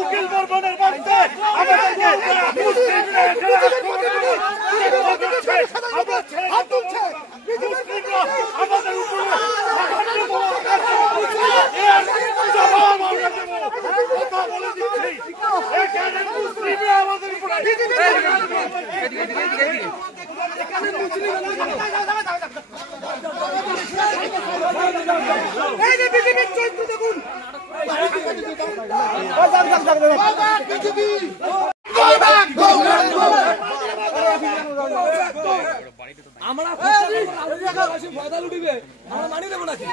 উকিল বর্মনের বাড়িতে আমরা মানি দেবো নাকি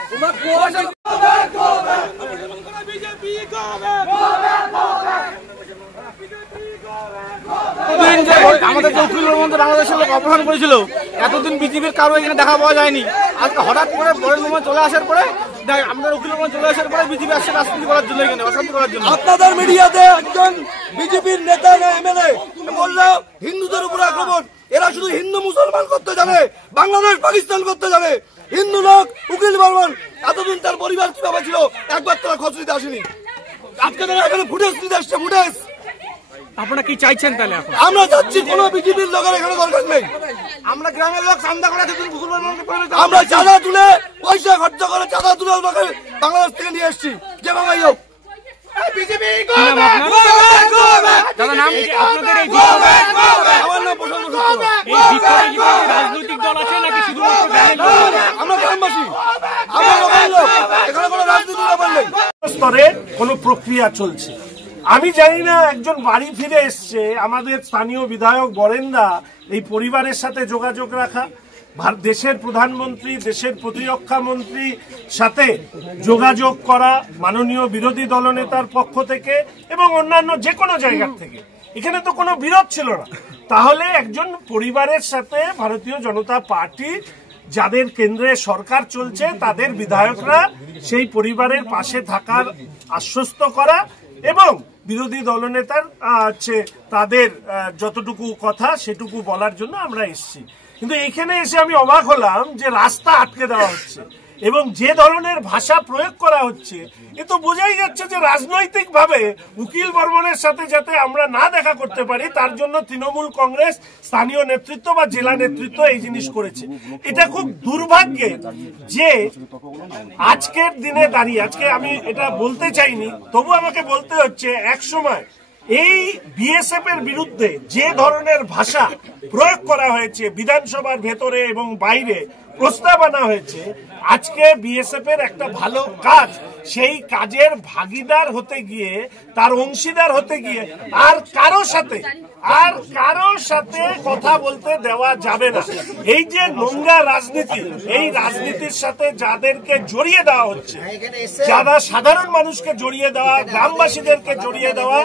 আমাদের যে উকিল বর্মন বাংলাদেশের লোক অপসারণ করেছিল, এতদিন বিজেপির কারো এখানে দেখা পাওয়া যায়নি। আজকে হঠাৎ করে নরেন্দ্র মোদী চলে আসার পরে, আমাদের উকিল বর্মন চলে আসার পরে বিজেপি আসছে রাজনীতি করার জন্য, এখানে অশান্তি করার জন্য। আপনাদের মিডিয়াতে একজন বিজেপির নেতা না এমএলএ বললো হিন্দুদের উপর আক্রমণ, এরা শুধু হিন্দু মুসলমান করতে জানে, বাংলাদেশ পাকিস্তান করতে জানে। হিন্দু লোক উকিল বর্মন এতদিন তার পরিবার কিভাবে ছিল একবার তারা খোঁজ নিতে আসেনি। আজকে তারা এখানে ফুটেজ নিতে আসছে, ফুটেজ। আপনারা কি চাইছেন তাহলে? আমরা চাচ্ছি কোন বিজেপির লোকের এখানে দরকার নেই। আমরা গ্রামের লোক চাঁদা করে আমরা চাঁদা তুলে পয়সা খরচ করে চাঁদা তুলে বাংলাদেশ থেকে নিয়ে এসছি, যে বাংলাই হোক। রাজনৈতিক দল আছে নাকি শুধুমাত্র আমরা গ্রামবাসী? এখানে কোনো রাজনীতির ব্যাপার নেই। স্তরে কোনো প্রক্রিয়া চলছে। আমি জানি না, একজন বাড়ি ফিরে এসছে, আমাদের স্থানীয় বিধায়ক বরেন্দা এই পরিবারের সাথে যোগাযোগ রাখা, দেশের প্রধানমন্ত্রী, দেশের প্রতিরক্ষা মন্ত্রী সাথে যোগাযোগ করা, মাননীয় বিরোধী দলনেতার পক্ষ থেকে এবং অন্যান্য যে কোনো জায়গা থেকে, এখানে তো কোনো বিরোধ ছিল না। তাহলে একজন পরিবারের সাথে ভারতীয় জনতা পার্টি, যাদের কেন্দ্রে সরকার চলছে, তাদের বিধায়করা সেই পরিবারের পাশে থাকার আশ্বস্ত করা এবং বিরোধী দলনেতার তাদের যতটুকু কথা সেটুকু বলার জন্য আমরা এসেছি। কিন্তু এখানে এসে আমি অবাক হলাম যে রাস্তা আটকে দেওয়া হচ্ছে এবং যে ধরনের ভাষা প্রয়োগ করা হচ্ছে, এ তো বোঝাই যাচ্ছে যে রাজনৈতিক ভাবে উকিল বর্মনের সাথে যাতে আমরা না দেখা করতে পারি, তার জন্য তৃণমূল কংগ্রেস স্থানীয় নেতৃত্ব বা জেলা নেতৃত্ব এই জিনিস করেছে। এটা খুব দুর্ভাগ্যের যে আজকের দিনে দাঁড়িয়ে, আজকে আমি এটা বলতে চাইনি, তবু আমাকে বলতে হচ্ছে, এক সময় এই বিএসএফ এর বিরুদ্ধে যে ধরনের ভাষা প্রয়োগ করা হয়েছে বিধানসভার ভেতরে এবং বাইরে, প্রস্তাব আনা হয়েছে, আজকে বিএসএফ এর একটা ভালো কাজ, সেই কাজের ভাগিদার হতে গিয়ে, তার অংশীদার হতে গিয়ে আর কারো সাথে কথা বলতে দেওয়া যাবে না। এই যে নোংরা রাজনীতি, এই রাজনীতির সাথে যাদেরকে জড়িয়ে দেওয়া হচ্ছে, যারা সাধারণ মানুষকে জড়িয়ে দেওয়া, গ্রামবাসীদেরকে জড়িয়ে দেওয়া,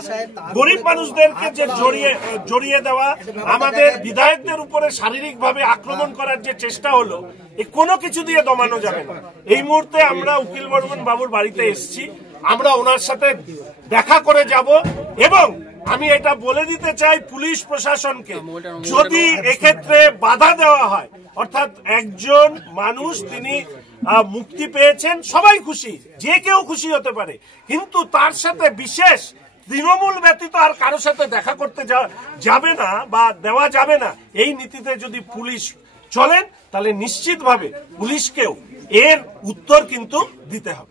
গরিব মানুষদেরকে যে জড়িয়ে দেওয়া, আমাদের বিধায়কদের উপরে শারীরিকভাবে আক্রমণ করার যে চেষ্টা হলো, কোনো কিছু দিয়ে দমানো যাবে না। এই মুহূর্তে আমরা উকিল বর্মন বাবুর বাড়িতে এসেছি, আমরা ওনার সাথে দেখা করে যাব এবং আমি এটা বলে দিতে চাই পুলিশ প্রশাসনকে, যদি এক্ষেত্রে বাধা দেওয়া হয়, অর্থাৎ একজন মানুষ তিনি মুক্তি পেয়েছেন, সবাই খুশি, যে কেউ খুশি হতে পারে, কিন্তু তার সাথে বিশেষ তৃণমূল ব্যতীত আর কারো সাথে দেখা করতে যাবে না বা দেওয়া যাবে না, এই নীতিতে যদি পুলিশ চলেন, তাহলে নিশ্চিতভাবে পুলিশকেও এর উত্তর কিন্তু দিতে হবে।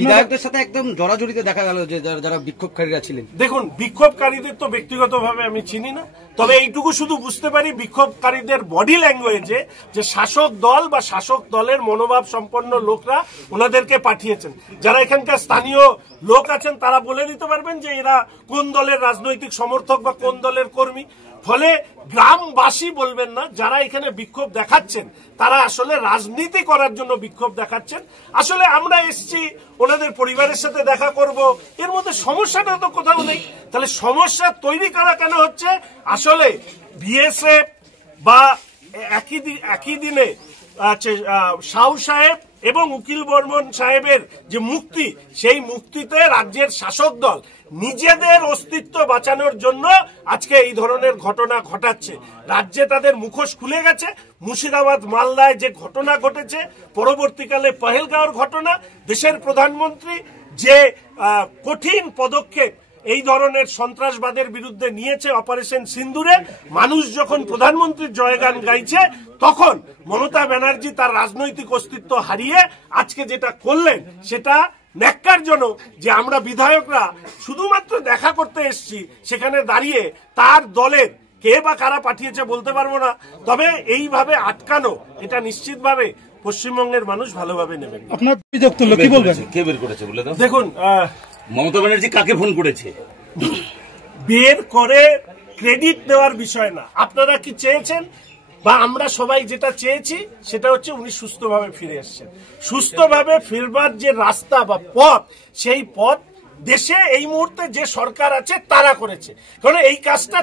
বিধায়কদের সাথে একদম জড়াজড়িতে দেখা গেল যে যারা বিক্ষোভকারীরা ছিলেন। দেখুন, বিক্ষোভকারীদের তো ব্যক্তিগতভাবে আমি চিনি না, তবে এইটুকু শুধু বুঝতে পারি বিক্ষোভকারীদের বডি ল্যাঙ্গুয়েজে যে শাসক দল বা শাসক দলের মনোভাব সম্পন্ন লোকরা ওনাদেরকে পাঠিয়েছেন। যারা এখানকার স্থানীয় লোক আছেন তারা বলে দিতে পারবেন যে এরা কোন দলের রাজনৈতিক সমর্থক বা কোন দলের কর্মী। ফলে গ্রামবাসী বলবেন না, যারা এখানে বিক্ষোভ দেখাচ্ছেন তারা আসলে রাজনীতি করার জন্য বিক্ষোভ দেখাচ্ছেন। আসলে আমরা এসছি ওনাদের পরিবারের সাথে দেখা করব, এর মধ্যে সমস্যাটা তো কোথাও নেই। তাহলে সমস্যা তৈরি করা কেন হচ্ছে? আসলে বিএসএফ বা একই দিনে শাহু সাহেব এবং উকিল বর্মন সাহেবের যে মুক্তি, সেই মুক্তিতে রাজ্যের শাসক দল নিজেদের অস্তিত্ব বাঁচানোর জন্য আজকে এই ধরনের ঘটনা ঘটাচ্ছে। রাজ্যে তাদের মুখোশ খুলে গেছে। মুর্শিদাবাদ মালদায় যে ঘটনা ঘটেছে, পরবর্তীকালে পহেলগাঁওর ঘটনা, দেশের প্রধানমন্ত্রী যে কঠিন পদক্ষেপ এই ধরনের সন্ত্রাসবাদের বিরুদ্ধে নিয়েছে অপারেশন সিন্দুরে, মানুষ যখন প্রধানমন্ত্রীর জয়গান গাইছে তখন মমতা ব্যানার্জি তার রাজনৈতিক অস্তিত্ব হারিয়ে আজকে যেটা করলেন সেটা ন্যাক্কারজনক। যে আমরা বিধায়করা শুধুমাত্র দেখা করতে এসেছি, সেখানে দাঁড়িয়ে তার দলের কে বা কারা পাঠিয়েছে বলতে পারবো না, তবে এইভাবে আটকানো এটা নিশ্চিতভাবে পশ্চিমবঙ্গের মানুষ ভালোভাবে নেবেন। আপনার বক্তব্য কি বলবেন? কে বের করেছে বলে দাও। দেখুন, মমতা ব্যানার্জি কাকে ফোন করেছে? বের করে ক্রেডিট দেওয়ার বিষয় না। আপনারা কি চেয়েছেন বা আমরা সবাই যেটা চেয়েছি সেটা হচ্ছে উনি সুস্থভাবে ফিরে এসেছেন। সুস্থভাবে ফিরবার যে রাস্তা বা পথ, সেই পথ দেশে এই মুহূর্তে যে সরকার আছে তারা করেছে, কারণ এই কাজটা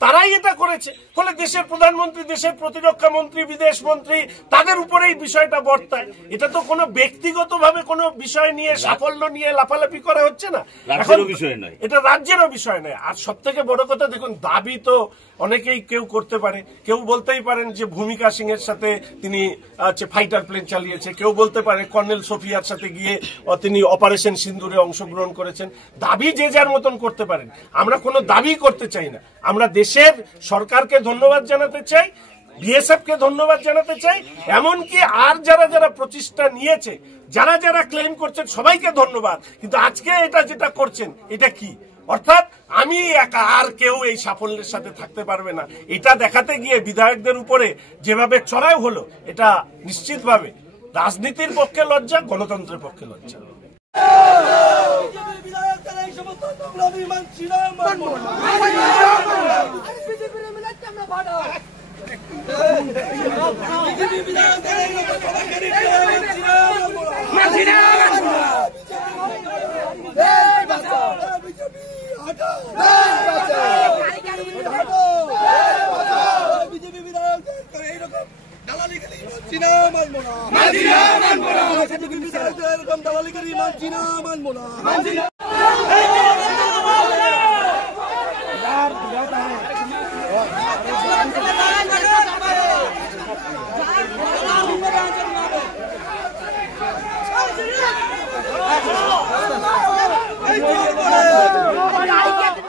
তারাই এটা করেছে। ফলে দেশের প্রধানমন্ত্রী, দেশের প্রতিরক্ষা মন্ত্রী, বিদেশ মন্ত্রী, তাদের উপরেই বিষয়টা বর্তায়। এটা তো কোনো ব্যক্তিগতভাবে কোনো বিষয় নিয়ে, সাফল্য নিয়ে লাফালাফি করা হচ্ছে না, এখন বিষয় নয়, এটা রাজ্যেরও বিষয় নয়। আর সব থেকে বড় কথা, দেখুন, দাবি তো অনেকেই কেউ করতে পারে। কেউ বলতেই পারেন যে ভূমিকা সিং এর সাথে তিনি ফাইটার প্লেন চালিয়েছে, কেউ বলতে পারে কর্নেল সোফিয়ার সাথে গিয়ে তিনি অপারেশন সিন্দুরে অংশগ্রহণ করেছেন। দাবি যে যার মতন করতে পারেন, আমরা কোনো দাবি করতে চাই না। আমরা দেশের সরকারকে ধন্যবাদ জানাতে চাই, বিএসএফ কে ধন্যবাদ জানাতে চাই, এমনকি আর যারা প্রচেষ্টা নিয়েছে, যারা ক্লেম করছেন সবাইকে ধন্যবাদ। কিন্তু আজকে এটা যেটা করছেন এটা কি? অর্থাৎ আমি একা, আর কেউ এই সাফল্যের সাথে থাকতে পারবে না, এটা দেখাতে গিয়ে বিধায়কদের উপরে যেভাবে চড়াই হলো, এটা নিশ্চিতভাবে রাজনীতির পক্ষে লজ্জা, গণতন্ত্রের পক্ষে লজ্জা। দালালি করি মানছি না, মানবো না।